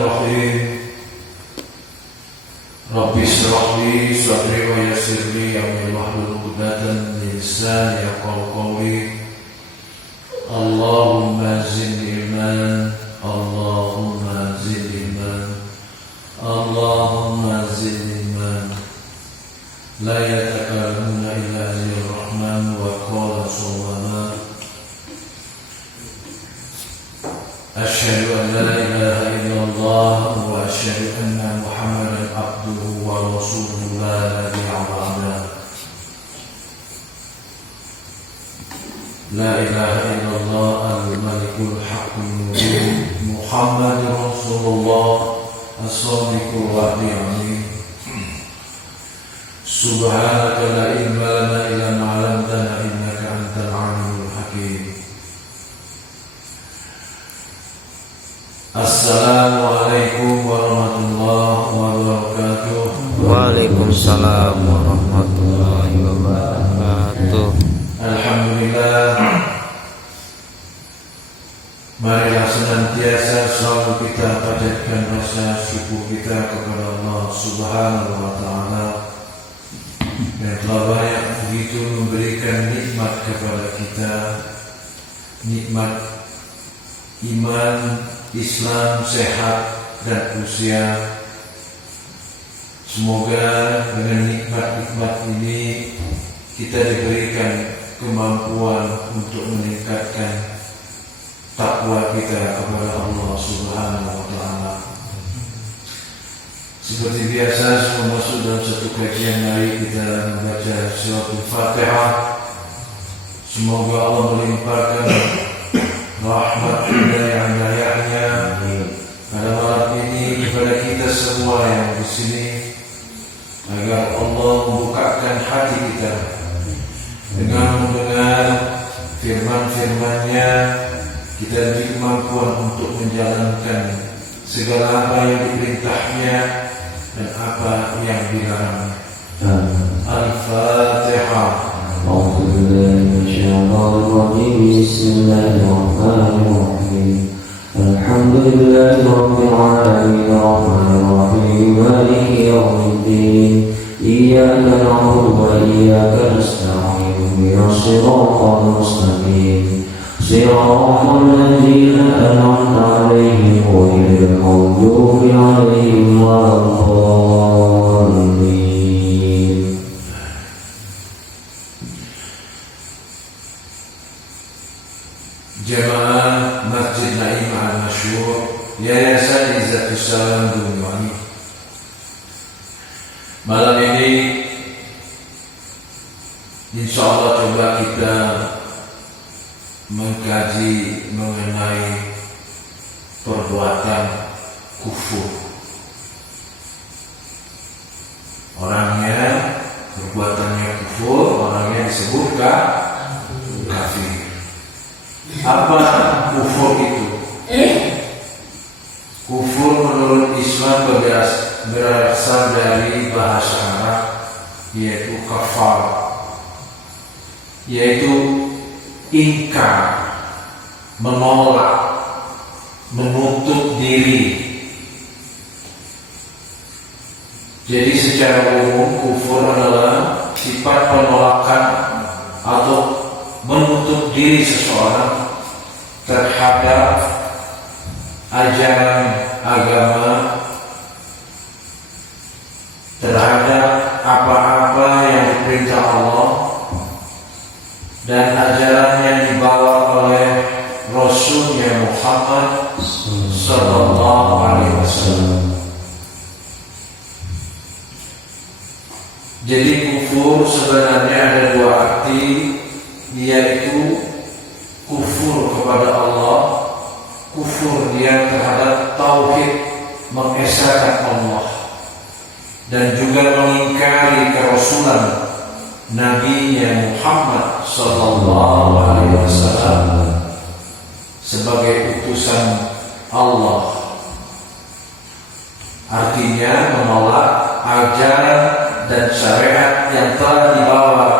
Bismillahirrahmanirrahim. Rabbi shrah li sadri wa yassir li amri wahlul 'uqdatam min lisani yafqahu qawli. Allahumma zidni ilman, Allahumma zidni ilman, Allahumma zidni ilman. La yatakallamuna illa ar-Rahman wa qala subhanahu. Asyhadu an la ilaha illallah wa asyhadu anna Muhammadan abduhu wa rasuluhu la nabiyya ba'dahu. La ilaha illallah al-malikul haqqul mubin Muhammadur Rasulullah as-sadiqul wa'di amin. Subhanaka la ilma lana illa ma 'allamtana innaka antal 'alimul hakim. Assalamualaikum warahmatullahi wabarakatuh. Waalaikumsalam warahmatullahi wabarakatuh. Alhamdulillah, marilah senantiasa selalu kita panjatkan rasa syukur kita kepada Allah Subhanahu wa Ta'ala yang telah banyak begitu memberikan nikmat kepada kita, nikmat iman, Islam, sehat dan usia. Semoga dengan nikmat-nikmat ini kita diberikan kemampuan untuk meningkatkan takwa kita kepada Allah Subhanahu wa Ta'ala. Seperti biasa, sebelum masuk dalam satu kajian, mari kita membaca surat Al-Fatihah. Semoga Allah melimpahkan rahmat hidayah-hidayahnya pada malam ini kepada kita semua yang di sini, agar Allah membukakan hati kita dengan mendengar firman-firman-Nya. Kita diberi kemampuan untuk menjalankan segala apa yang diperintahnya dan apa yang dilarangnya. Al-Fatihah. أعوذ بالله من الشيطان الرجيم. بسم الله الرحمن الرحيم. الحمد لله رب العالمين الرحمن الرحيم مالك يوم الدين. إياك نعبد وإياك نستعين اهدنا الصراط المستقيم صراط الذين أنعمت عليهم غير المغضوب عليهم ولا الضالين. Jamaah Masjid Naim Al-Masyhur, Yayasan Izzatus Salam Banyuwangi. Malam ini insyaallah coba kita mengkaji mengenai perbuatan kufur. Orangnya perbuatannya kufur, orangnya disebutkan kafir. Apa kufur itu? Kufur menurut Islam berasal dari bahasa Arab, yaitu kafar, yaitu ingkar, menolak, menutup diri. Jadi secara umum kufur adalah sifat penolakan atau menutup diri seseorang terhadap ajaran agama, terhadap apa-apa yang diperintah Allah dan ajaran yang dibawa oleh Rasulnya Muhammad Sallallahu Alaihi Wasallam. Jadi kufur sebenarnya ada dua arti, yaitu kufur kepada Allah, kufur dia terhadap tauhid, mengesahkan Allah, dan juga mengingkari kerasulan Nabi-Nya Muhammad Sallallahu Alaihi Wasallam sebagai utusan Allah. Artinya menolak ajaran dan syariat yang telah dibawa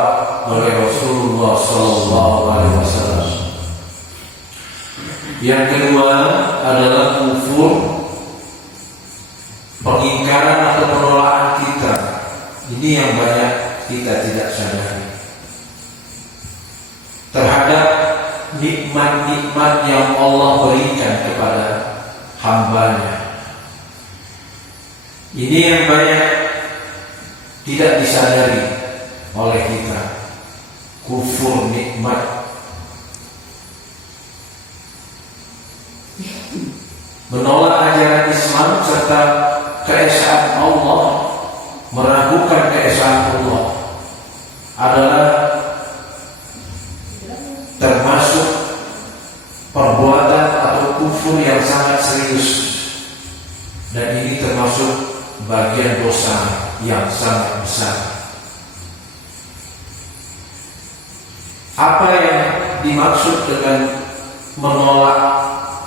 oleh Rasulullah Sallallahu Alaihi Wasallam. Yang kedua adalah kufur Ini yang banyak kita tidak sadari terhadap nikmat-nikmat yang Allah berikan kepada hambanya. Ini yang banyak tidak disadari oleh kita. Kufur nikmat, menolak ajaran Islam serta keesaan Allah, meragukan keesaan Allah adalah termasuk perbuatan atau kufur yang sangat serius, dan ini termasuk bagian dosa yang sangat besar. Apa yang dimaksud dengan menolak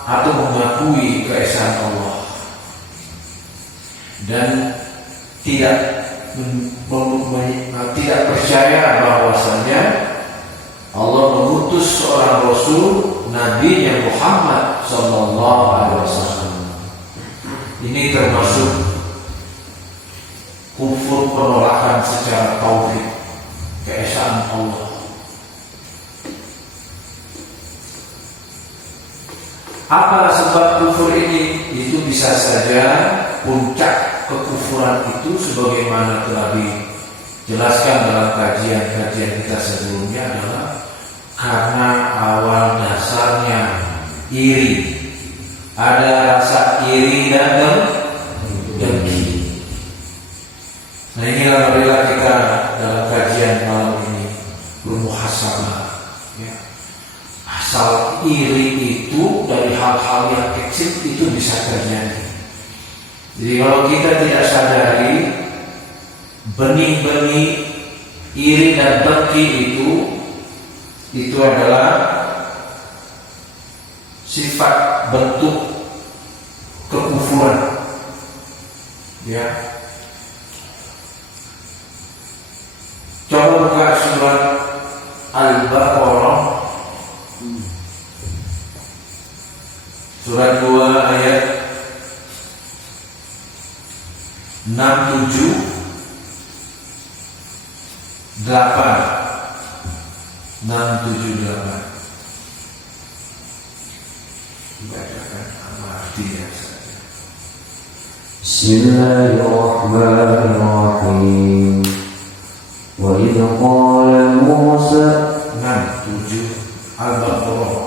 atau mengakui keesaan Allah dan tidak percaya bahwasanya Allah mengutus seorang Rasul, Nabi Muhammad Sallallahu Alaihi Wasallam. Ini termasuk kufur penolakan secara tauhid keesaan Allah. Apa sebab kufur ini? Itu bisa saja puncak kekufuran itu sebagaimana telah dijelaskan dalam kajian-kajian kita sebelumnya adalah karena awal dasarnya iri. Ada rasa iri dan dengki. Nah, inilah marilah kita dalam kajian malam ini bermuhasabah, ya. Asal iri itu dari hal-hal yang kecil itu bisa terjadi. Jadi kalau kita tidak sadari benih-benih iri dan dengki itu adalah sifat bentuk kekufuran, ya. Coba buka surat Al-Baqarah surat 2 ayat 67 8 bacakan apa artinya saja. Bismillahirrahmanirrahim. Wa idh qala Musa 67 Al-Baqarah.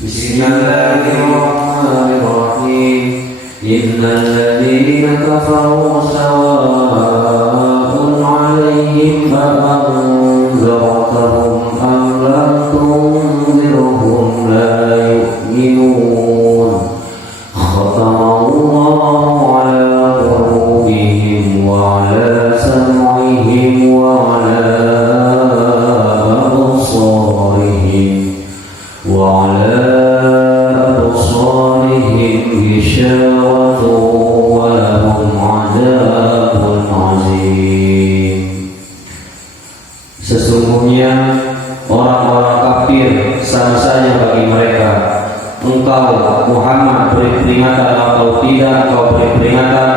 Bismillahirrahmanirrahim. Innal ladzina kafaru sawa'un 'alaihim a'anzartahum am lam tunzirhum la yu'minun. Khatamallahu 'ala qulubihim wa 'ala sam'ihim wa 'ala absarihim wa 'ala sesungguhnya orang-orang kafir sama saja bagi mereka. Engkau Muhammad beri peringatan atau tidak engkau beri peringatan,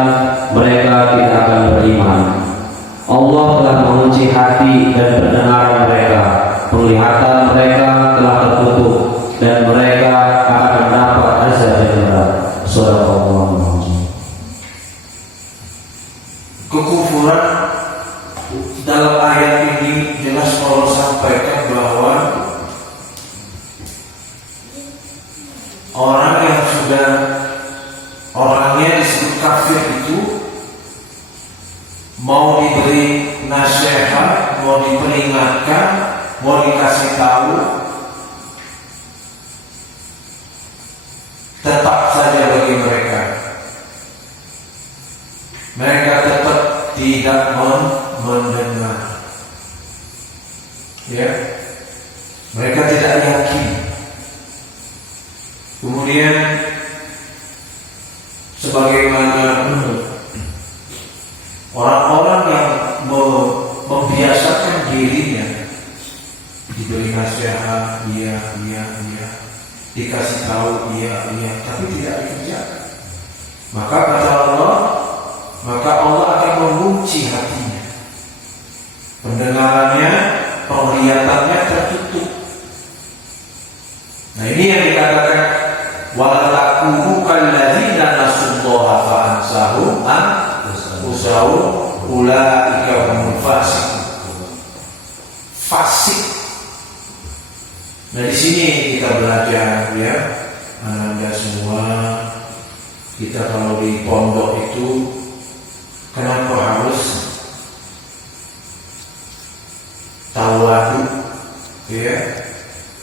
mereka tidak akan beriman. Allah telah mengunci hati dan pendengaran mereka, penglihatan mereka telah tertutup, dan mereka akan mendapat azab yang berat. Shadaqallahu alazim. Kekufuran dalam ayat ini jelas Allah sampaikan bahwa orangnya disebut kafir itu mau diberi nasihat, mau diperingatkan, mau dikasih tahu, tetap saja bagi mereka tetap tidak mendengar, ya. Mereka tidak yakin. Kemudian sebagaimana orang-orang yang membiasakan dirinya diberi nasihat, iya, dikasih tahu, iya, tapi tidak dikerjakan, maka kata Allah, maka Allah akan mengunci hatinya. ulaika humul fasiqun. Fasik. Nah di sini kita belajar ya, Anda semua, kita kalau di pondok itu kenapa harus tawadu, ya,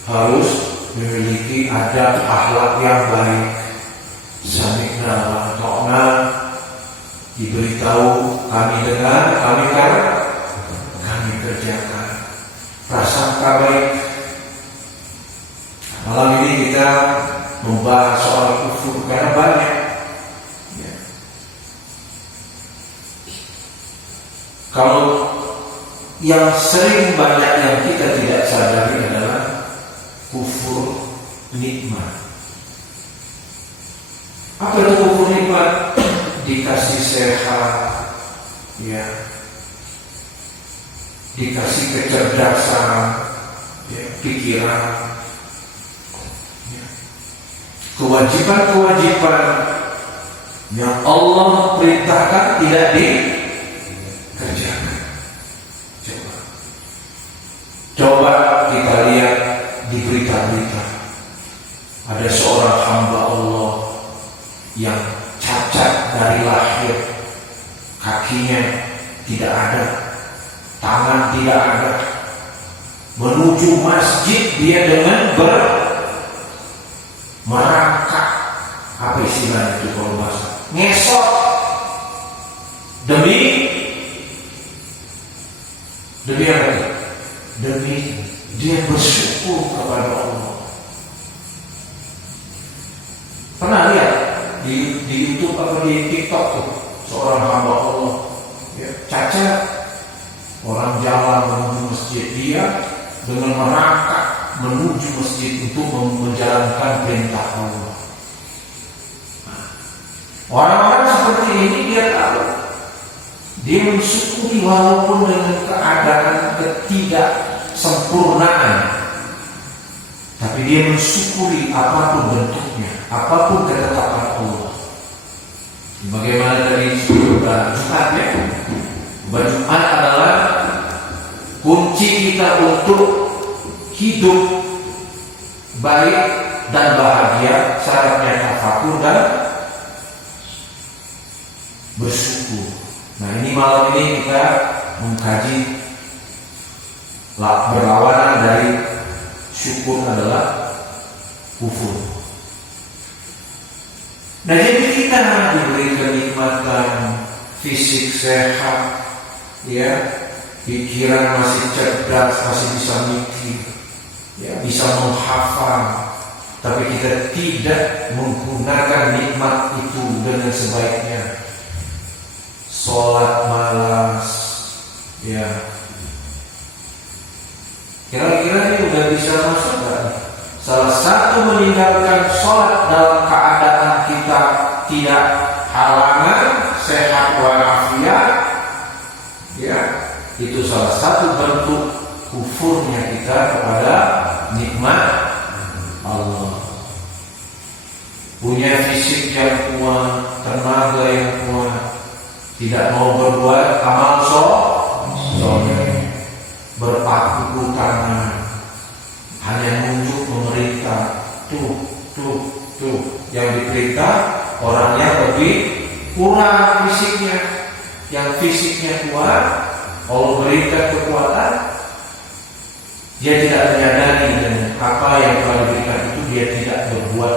harus memiliki adab akhlak yang baik. Sami'na wa ata'na, diberitahu kami dengar, kami kerjakan. Prasangka baik. Malam ini kita membahas soal kufur karena banyak. Ya. Kalau yang sering banyak yang kita tidak sadari adalah kufur nikmat. Apa itu kufur nikmat? Dikasih sehat, ya, dikasih kecerdasan, ya, pikiran, ya, kewajiban-kewajiban yang Allah perintahkan tidak dikerjakan. Coba kita lihat di berita-berita, ada seorang hamba Allah yang cacat dari lahir, kakinya tidak ada, tangan tidak ada, menuju masjid dia dengan merangkak, apa istilahnya itu kalau bahasa, ngesot, demi apa itu? Demi dia bersyukur kepada Allah. Pernah lihat di YouTube atau di TikTok tuh seorang hamba Allah, ya, cacat, orang jalan menuju masjid, dia dengan merangkak menuju masjid untuk menjalankan perintah Allah. Orang-orang seperti ini dia tahu, dia mensyukuri walaupun dengan keadaan ketidaksempurnaan, tapi dia mensyukuri apapun bentuknya, apapun ketetapan Allah. Bagaimana dari Jumat ya? Jumat adalah kunci kita untuk hidup baik dan bahagia. Syaratnya tafakur dan bersyukur. Nah ini malam ini kita mengkaji berlawanan dari syukur adalah kufur. Nah jadi kita diberi kenikmatan fisik sehat, ya, pikiran masih cerdas, masih bisa mikir, ya, bisa menghafal, tapi kita tidak menggunakan nikmat itu dengan sebaiknya. Sholat malas, ya. Kira-kira ini udah bisa masuk gak? Salah satu meninggalkan sholat dalam keadaan kita tidak halangan, sehat walafiat, ya, itu salah satu bentuk kufurnya kita kepada nikmat Allah. Punya fisik yang kuat, tenaga yang kuat, tidak mau berbuat amal soleh, berpaku tangan, hanya nunjuk pemerintah, tuh, yang diperintah orangnya lebih kurang fisiknya, yang fisiknya kuat, Allah berikan kekuatan, dia tidak menyadari dengan apa yang telah diberikan itu, dia tidak berbuat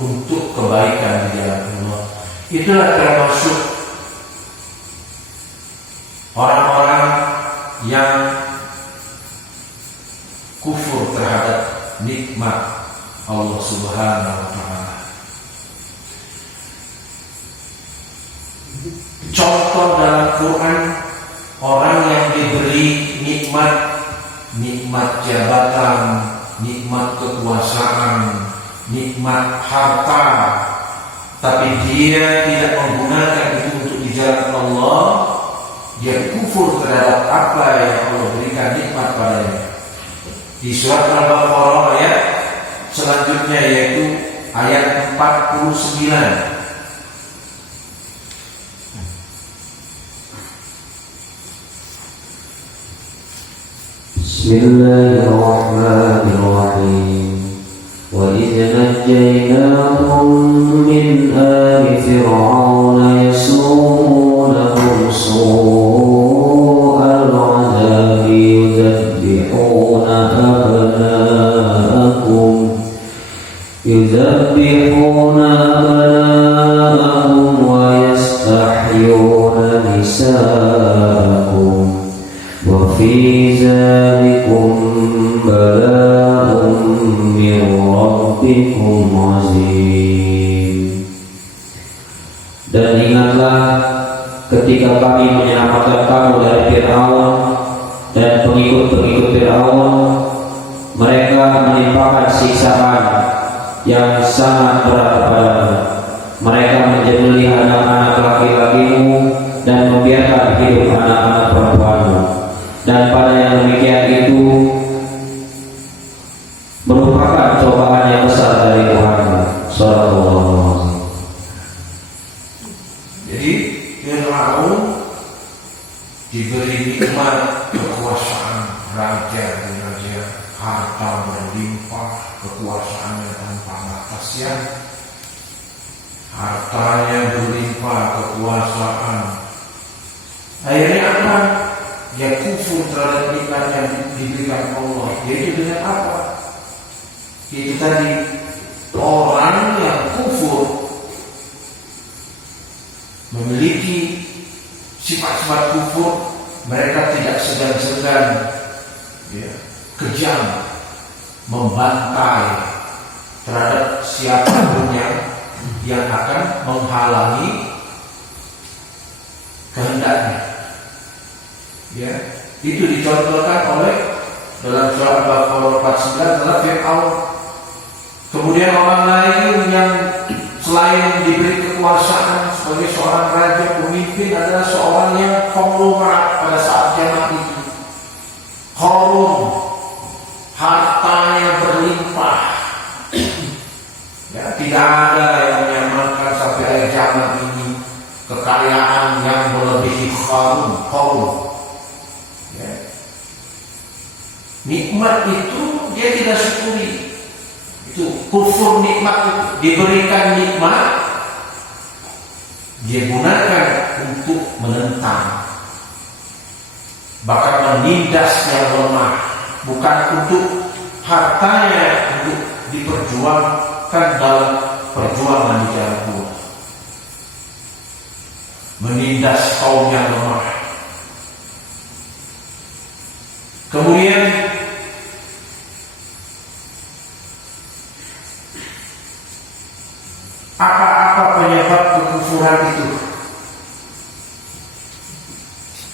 untuk kebaikan di jalan Allah. Itulah termasuk orang-orang yang kufur terhadap nikmat Allah Subhanahu wa Ta'ala. Contoh dalam Quran, orang yang diberi nikmat jabatan, nikmat kekuasaan, nikmat harta, tapi dia tidak menggunakan itu untuk di jalan Allah, dia kufur terhadap apa yang Allah berikan nikmat padanya. Di surat Al-Baqarah ayat selanjutnya, yaitu ayat 49. Bismillahirrahmanirrahim. Wa idh najjaynakum min ali fir'auna yasumunakum su'al 'adzabi yuzabbihuna abna'akum wa yastahyuna nisa'akum wa fi dzalikum bala'un min rabbikum 'azim. Dan ingatlah ketika kami menyelamatkan kamu dari Fir'aun dan pengikut-pengikut Fir'aun, mereka menimpakan siksaan yang sangat berat kepadamu. Mereka menjebeli anak-anak laki-lakimu dan membiarkan hidup anak-anak perempuanmu. Dan pada yang demikian itu merupakan cobaan yang besar dari Tuhanmu. Sallallahu. Jadi Fir'aun diberi nikmat kekuasaan raja, harta berlimpah, kekuasaannya tanpa batas, ya. Hartanya berlimpah, kekuasaan. Akhirnya apa? Dia kufur terhadap nikmat yang diberikan Allah. Yaitu dengan apa? Itu tadi, orang yang kufur memiliki sifat-sifat kufur, mereka tidak segan-segan, ya, kejam membantai terhadap siapapun yang akan menghalangi kehendaknya. Ya, itu dicontohkan oleh dalam surah Al-Baqarah 49 adalah Fir'aun. Kemudian orang lain yang selain diberi kekuasaan sebagai seorang raja pemimpin adalah seorang yang konglomerat pada saat zaman itu. Qarum, hartanya berlimpah. Ya, tidak ada yang menyamakan sampai akhir zaman ini kekayaan yang melebihi Qarum. Ya. Nikmat itu dia tidak syukuri. Itu kufur nikmat itu. Diberikan nikmat, dia gunakan untuk menentang, bahkan menindas yang lemah, bukan untuk hartanya untuk diperjuangkan dalam perjuangan di jalan Allah. Menindas kaum yang lemah. Kemudian apa-apa penyebab kekufuran itu?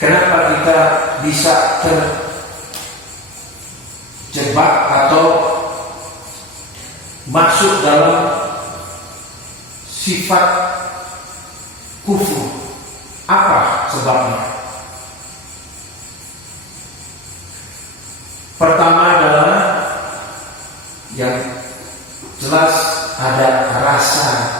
Kenapa kita bisa terjebak atau masuk dalam sifat kufur? Apa sebabnya? Pertama adalah yang jelas ada rasa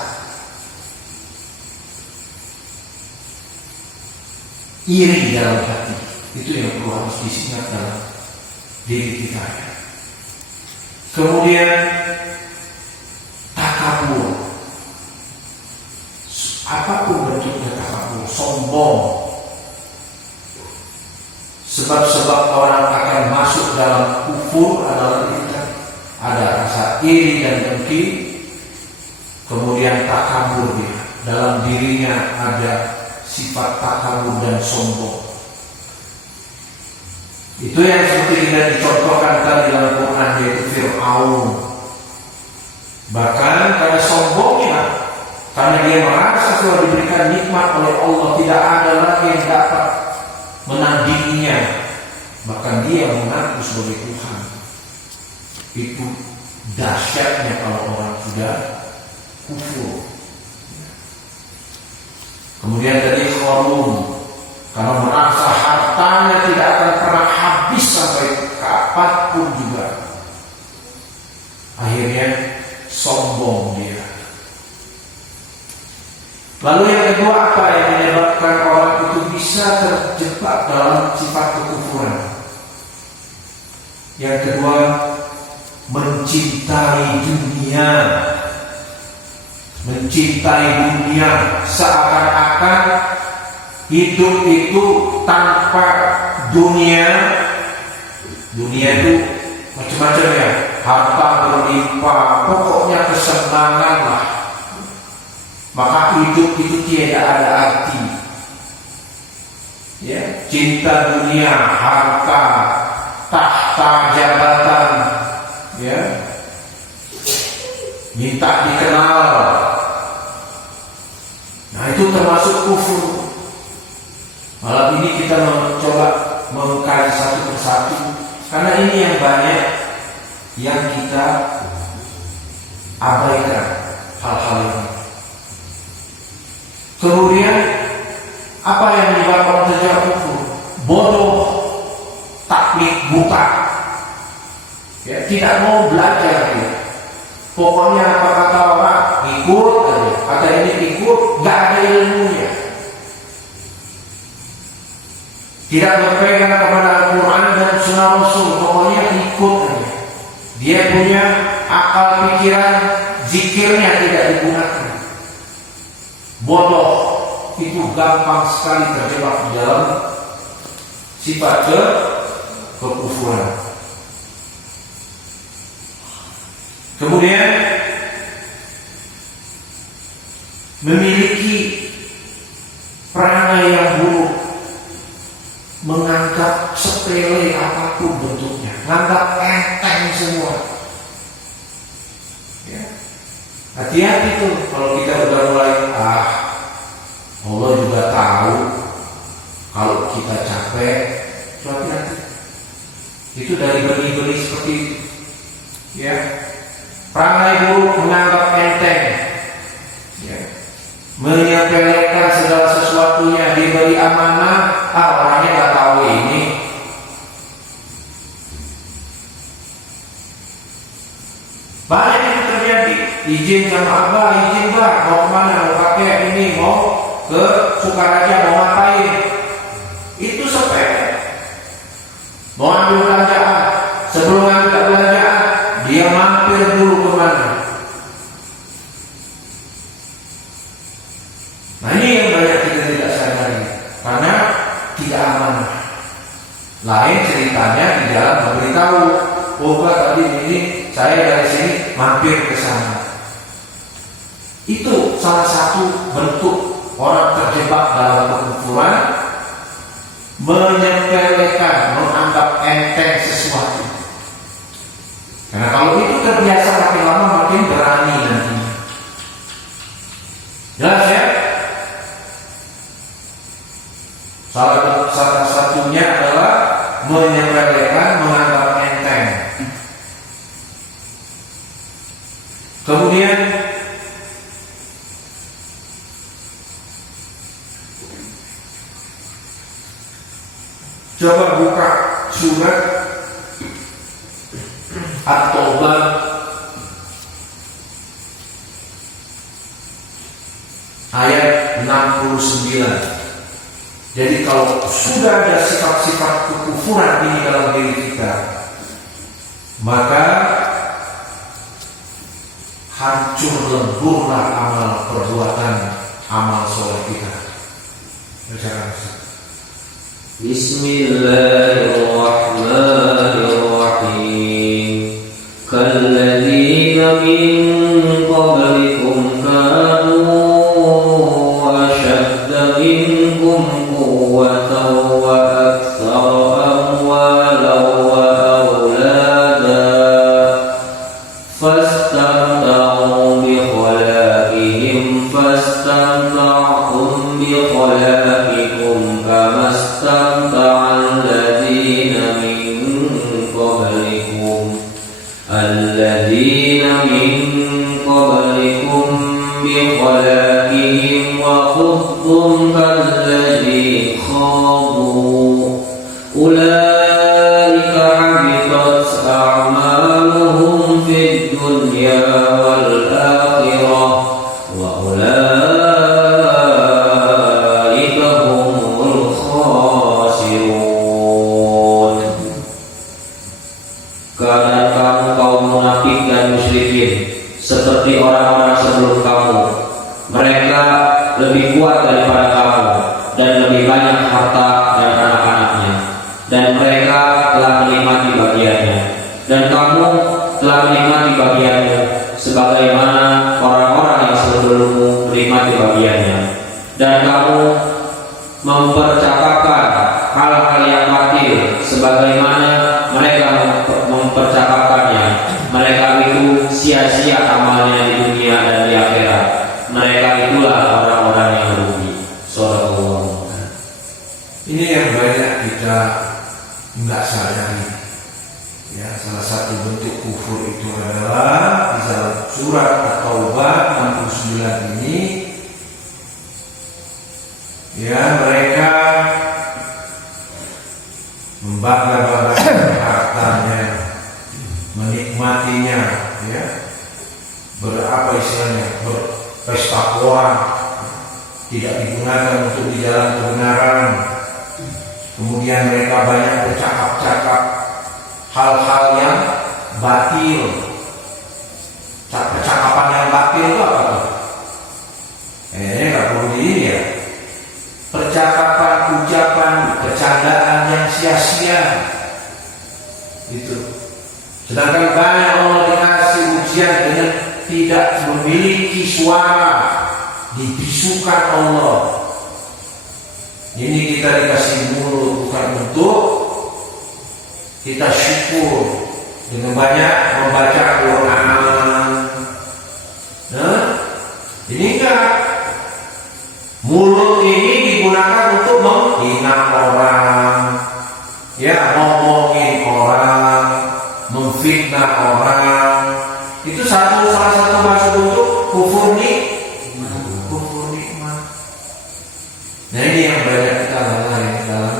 iri dalam hati. Itu yang perlu harus diingat dalam diri kita. Kemudian takabur, apapun bentuknya takabur, sombong. Sebab-sebab orang akan masuk dalam kufur adalah itu. Ada rasa iri dan dengki, kemudian takabur dia. Dalam dirinya ada sifat takabur dan sombong. Itu yang seperti kita dicontohkan tadi dalam Quran, yaitu Fir'aun. Bahkan karena sombongnya, karena dia merasa telah diberikan nikmat oleh Allah, tidak ada lagi yang dapat menandinginya, bahkan dia mengaku sebagai Tuhan. Itu dahsyatnya kalau orang sudah kufur. Kemudian dari Qarum, karena merasa hartanya tidak akan pernah habis sampai kapanpun juga, akhirnya sombong dia. Lalu yang kedua, apa yang menyebabkan orang itu bisa terjebak dalam sifat kekufuran? Yang kedua, mencintai dunia. Mencintai dunia seakan-akan hidup itu tanpa dunia. Dunia itu macam-macam ya, harta berlimpah, pokoknya kesenangan lah. Maka hidup itu tidak ada arti. Ya, cinta dunia, harta, tahta, jabatan, ya, minta dikenal. Nah, itu termasuk kufur. Malam ini kita mencoba mengkaji satu persatu, karena ini yang banyak yang kita abaikan hal-hal ini. Kemudian apa yang menyebabkan orang terjebak kufur? Bodoh, taklid, buta, ya, tidak mau belajar dia. Pokoknya apa kata orang ikut aja, kata ini ikut, nggak ada ilmunya. Tidak berpegang kepada Al-Quran dan Sunnah Rasul, pokoknya ikut aja. Dia punya akal pikiran, zikirnya tidak digunakan. Bodoh, itu gampang sekali terjebak di dalam sifat kekufuran. Kemudian memiliki perangai yang buruk, menganggap sepele apapun bentuknya, menganggap enteng semua. Ya. Hati-hati tuh kalau kita udah mulai Allah juga tahu kalau kita capek, hati-hati. Itu dari benih-benih seperti itu. Ya. Perangai buruk, menganggap enteng, ya, menyepelekan segala sesuatunya, diberi amanah, orangnya nggak tahu ini. Banyak yang terjadi. Izin sama abah, izin bah, mau kemana, mau pakai ini, mau ke Sukaraja, mau ngapain? Itu sepele. Mau ambil belanjaan, sebelum ambil belanjaan, dia mampir dulu kemana? Nah, ini yang banyak kita tidak sadari, karena tidak amanah. Lain ceritanya di dalam memberitahu, Pak tadi ini saya dari sini mampir ke sana. Itu salah satu bentuk orang terjebak dalam kekufuran, menyepelekan, menganggap enteng sesuatu. Karena kalau itu terbiasa, makin lama makin berani nantinya. Jelas ya? Salah satunya adalah menyepelekan, menganggap enteng. Kemudian coba buka surat At-Taubah ayat 69. Jadi kalau sudah ada sifat-sifat kekufuran ini dalam diri kita, maka hancur leburlah amal perbuatan, amal soleh kita. Bacakan. Bismillahirrahmanirrahim. Kalladzina min qablikum kanu ashadda minkum quwwatan wa aktsara amwalan wa awladan fastamta'u bi khalaqihim fastamta'tum bi khalaqikum kama istamta'a alladhina min qablikum bi khalaqihim wa khudtum kalladhi khadu ulaika habitat a'maluhum fid dunya wal akhirah wa ulaika humul khasirun. lebih kuat daripada kamu dan lebih banyak harta dan anak-anaknya, dan mereka telah menikmati bagiannya, dan kamu telah menikmati bagiannya sebagaimana orang-orang yang sebelummu menikmati bagiannya, dan kamu mempercakapkan hal-hal yang batil sebagaimana mereka mempercakapkannya. Mereka itu sia-sia amalnya di dunia dan di akhirat. Mereka itulah orang-orang yang rugi. Shadallahu. Ini yang banyak kita nggak sadari. Ya, salah satu bentuk kufur itu adalah di dalam surat At-Taubah 69 ini, ya, mereka membangga-banggakan hartanya, menikmatinya, ya, berapa istilahnya, berpesta pora, tidak digunakan untuk di jalan kebenaran. Kemudian mereka banyak bercakap-cakap hal-hal yang batil. Percakapan yang batil itu apa tuh? Ini nggak perlu ini ya. Percakapan, ucapan, bercandaan yang sia-sia itu. Sedangkan banyak orang dikasih ujian dengan tidak memiliki suara, dibisukan Allah. Ini kita dikasih mulut bukan untuk kita syukur dengan banyak membaca Quran. Nah, ini enggak. Mulut ini digunakan untuk menghina orang, ya, ngomongin orang, memfitnah orang. Itu salah satu masuk untuk kufur nikmat. Nah, ini yang banyak kita lalai dalam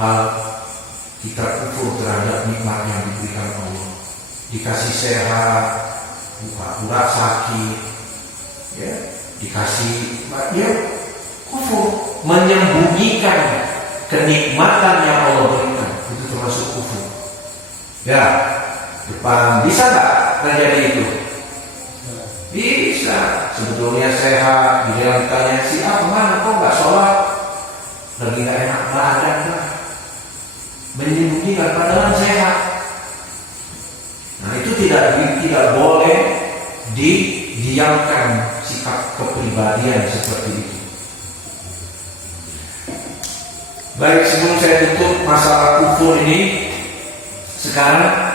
hal kita kufur terhadap nikmat yang diberikan Allah. Dikasih sehat, pura-pura sakit, ya, dikasih, ya, kufur, menyembunyikan kenikmatan yang Allah berikan, itu termasuk kufur. Ya, depan bisa nggak terjadi itu? Bisa. Sebetulnya sehat, di dalam tanya mana kok nggak sholat, lagi nggak enak badan lah, menyembunyikan padahal sehat. Nah, itu tidak boleh didiamkan sikap kepribadian seperti itu. Baik, sebelum saya tutup masalah kufur ini, sekarang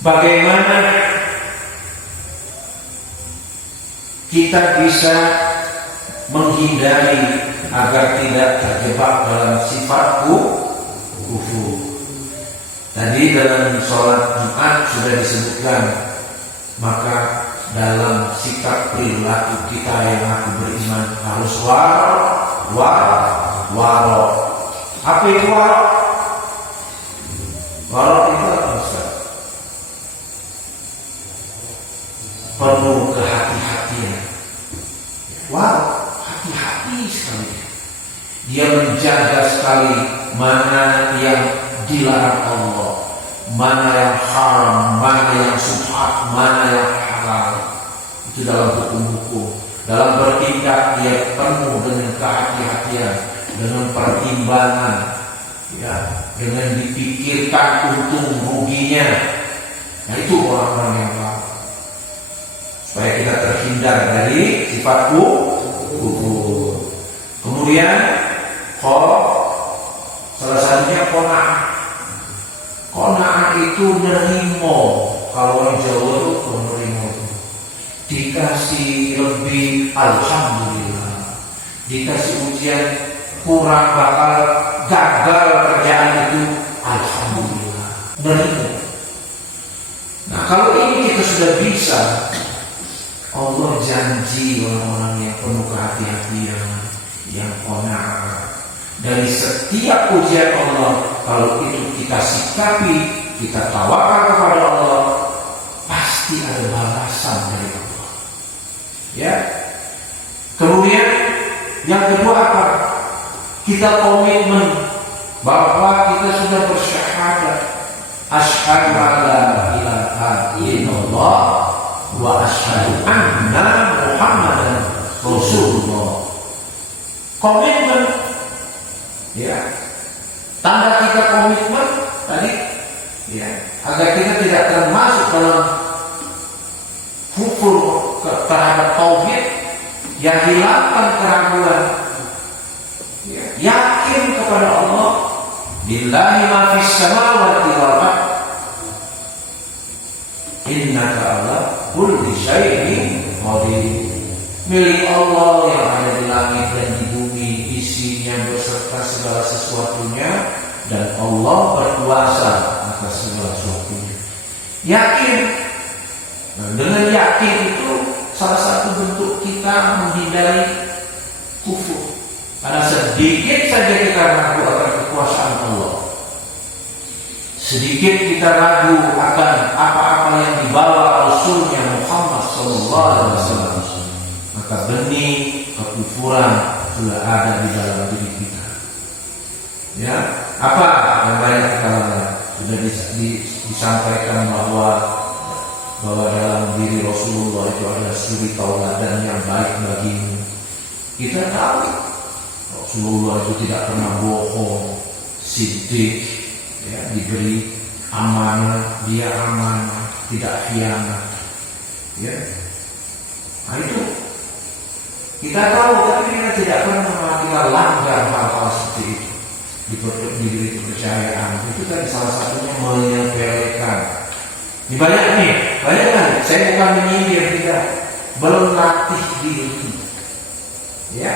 bagaimana kita bisa menghindari agar tidak terjebak dalam sifat kufur. Tadi dalam sholat Jumat sudah disebutkan, maka dalam sikap perilaku kita yang aku beriman harus waro. Apa itu waro? Waro itu apa, Ustaz? Penuh kehati-hatian. Waro, hati-hati sekali. Dia menjaga sekali mana yang dilarang Allah, mana yang haram, mana yang subhat, mana yang halal. Itu dalam hukum-hukum. Dalam bertindak dia penuh dengan kehati-hatian, dengan pertimbangan, ya, dengan dipikirkan untung ruginya. Nah, itu orang-orang yang baik. Supaya kita terhindar dari sifat kufur. Kemudian salah satunya qanaah itu nerimo. Kalau orang Jawa itu nerimo. Dikasih lebih, alhamdulillah. Dikasih ujian kurang, bakal gagal kerjaan itu, alhamdulillah, nerimo. Nah, kalau ini kita sudah bisa, Allah janji orang-orang yang penuh kehati-hatian, yang qanaah. Dari setiap ujian Allah, kalau itu kita sikapi, kita tawakal kepada Allah, pasti ada balasan dari Allah. Ya. Kemudian yang kedua apa? Kita komitmen bahwa kita sudah bersyahadat asyhadu an la ilaha illallah wa asyhadu anna Muhammadan Rasulullah. Komitmen, ya, tanda kita komitmen tadi, ya, agar kita tidak termasuk dalam kufur terhadap tauhid yang hilangkan keraguan, ya, yakin kepada Allah, billahi ma fis samawati wal ard, innaka ala kulli syai'in qadir. Milik Allah yang ada di langit dan di bumi, isinya beserta segala sesuatunya, dan Allah berkuasa atas segala sesuatunya. Yakin. Nah, dengan yakin itu salah satu bentuk kita menghindari kufur. Karena sedikit saja kita ragu akan kekuasaan Allah, sedikit kita ragu akan apa-apa yang dibawa Rasulnya Muhammad SAW, maka benih kekufuran sudah ada di dalam diri kita. Ya, apa yang banyak kita lakukan? Sudah disampaikan bahwa dalam diri Rasulullah itu ada suri tauladan yang baik bagimu. Kita tahu Rasulullah itu tidak pernah bohong, siddiq, ya, diberi amanah, dia amanah, tidak khianat. Ya, nah itu kita tahu, tapi kita tidak pernah kita langgar hal-hal seperti itu. Diberi kepercayaan itu tadi salah satunya menyepelekan. Di banyak nih, banyak kan? Saya bukan menyindir, tidak, berlatih diri. Ya,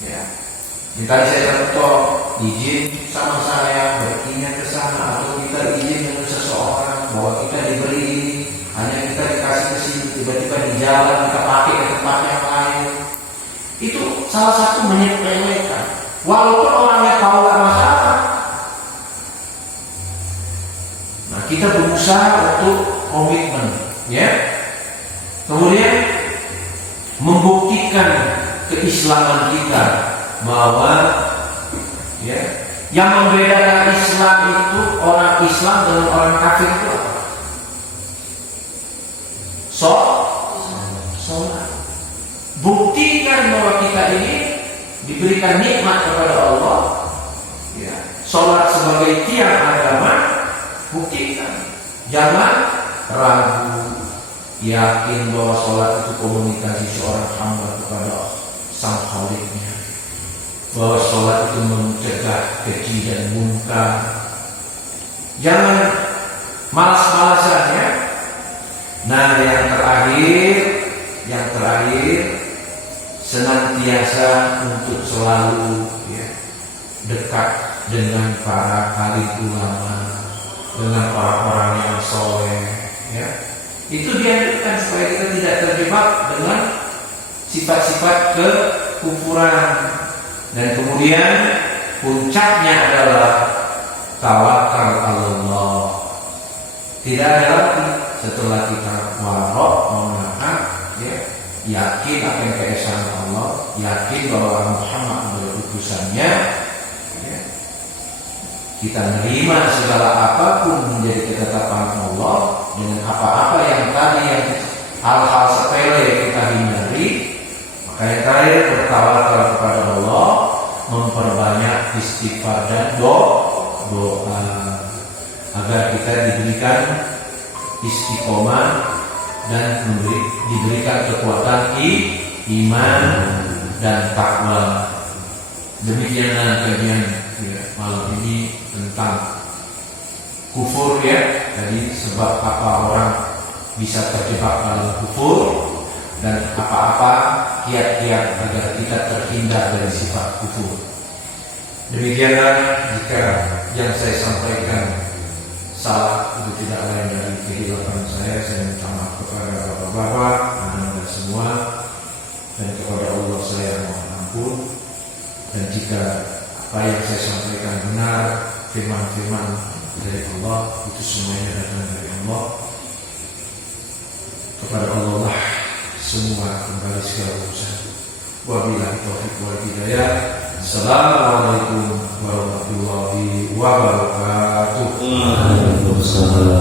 ya. Tadi saya contoh, izin sama saya berpindah ke sana, atau kita izin dengan seseorang bahwa kita diberi ini, hanya kita dikasih ke sini, tiba-tiba di jalan kita pakai ke tempat yang lain. Itu salah satu menyepelekan. Walaupun orangnya tahu gak masalah. Nah, kita berusaha untuk komitmen, ya. Kemudian membuktikan keislaman kita bahwa, ya, yang membedakan Islam itu orang Islam dengan orang kafir itu apa? Sholat. Buktikan bahwa kita ini diberikan nikmat kepada Allah, ya. Sholat sebagai tiang agama, buktikan. Jangan ragu, yakin bahwa sholat itu komunikasi seorang hamba kepada Sang Khaliknya, bahwa sholat itu mencegah keji dan munkar. Jangan malas-malasan, ya. Nah, yang terakhir senantiasa untuk selalu, ya, dekat dengan para alim ulama, dengan para orang yang soleh, ya. Itu dianjurkan supaya kita tidak terjebak dengan sifat-sifat kekufuran. Dan kemudian puncaknya adalah tawakal Allah. Tidak ada lagi setelah kita warok, menahan, ya, yakin akan keesaan Allah, yakin bahwa Muhammad adalah utusannya, ya. Kita menerima segala apapun menjadi ketetapan Allah, dengan apa-apa yang tadi yang hal-hal sepele kita hindari. Maka yang terakhir, bertawakal kepada Allah, memperbanyak istighfar dan doa agar kita diberikan istiqomah dan diberikan kekuatan iman dan takwa. Demikianlah kajian, ya, malam ini tentang kufur, ya. Jadi sebab apa orang bisa terjebak dalam kufur dan apa-apa kiat-kiat agar kita terhindar dari sifat kufur. Demikianlah, jika yang saya sampaikan salah, itu tidak lain dari kehidupan saya minta maaf kepada bapak-bapak, anak-anak semua, dan kepada Allah saya mohon ampun. Dan jika apa yang saya sampaikan benar, firman-firman dari Allah, itu semuanya datang dari Allah. Kepada Allah lah semua kembali segala urusan. Wabillahi taufiq wal hidayah. Assalamualaikum warahmatullahi wabarakatuh. wabarakatuh. Waalaikumsalam.